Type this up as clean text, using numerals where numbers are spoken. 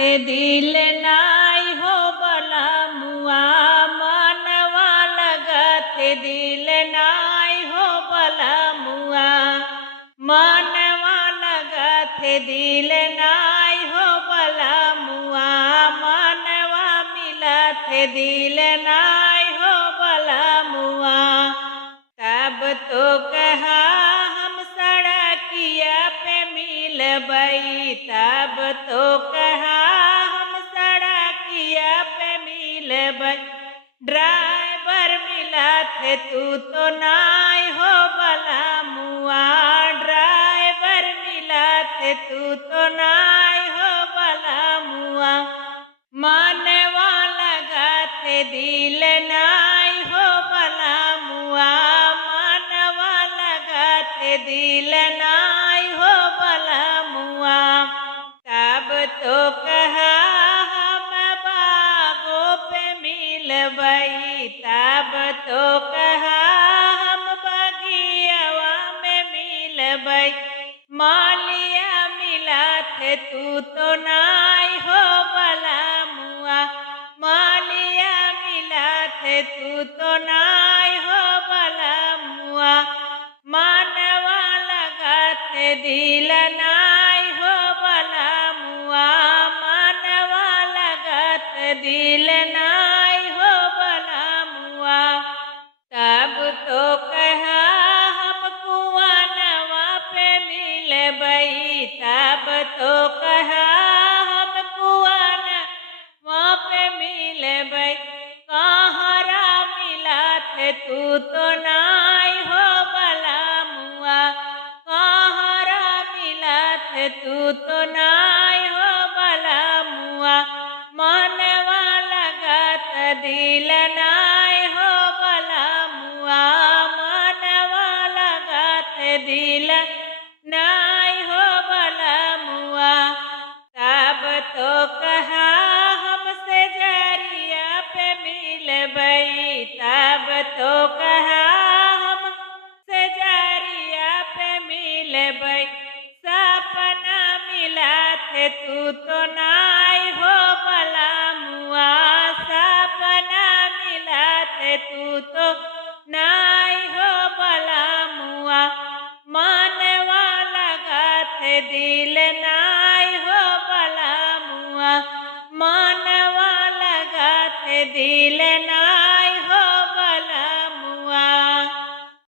दिल नाई हो बला मुआ मनवा लगत दिल नाई हो बला मुआ मनवा लगत दिल नाई हो बला मुआ मनवा मिलत दिल नाई हो बला मुआ। तब तो कहा हम सड़किया पे मिलबई, तब तो कहा हम सड़किया पे मिलबई। ड्राइवर मिला थे तू तो नाई हो बला मुआ, ड्राइवर मिला थे तू तो नाई हो बला मुआ। मनवा लगत दिल नाई हो बला मुआ मनवा लगत दिल नाई हो बला मुआ। तब तो कहा हम बागों पे मिलबई, तब तो कहा हम बगियावा में मिलबई। मालिया मिला थे तू तो नाई हो बला मुआ, मालिया मिला थे तू तो नाई हो बला मुआ। मनवा लगत दिल नाई हो बला मुआ, मनवा लगत दिल नाई हो बला मुआ। तब तो कहा हम कुआनवा पे मिलबई, तब तो कहा हम कुआनवा पे मिलबई। कहरा मिला थे तू तो नाई हो बला मुआ, कहरा मिला थे तू तो नाई हो बला मुआ। मनवा लगत दिल नाई हो बला मुआ, मनवा लगत दिल नाई हो बला मुआ। तब तो कहा हमसे जरिया पे मिलबई, तब तो कहा हमसे जरिया पे मिलबई। सपना मिला थे तू तो नाई हो बला मुआ, सपना मिला थे तू तो नाई हो बला मुआ। मनवा लगत दिल नाई हो बला मुआ, मनवा लगत दिल नाई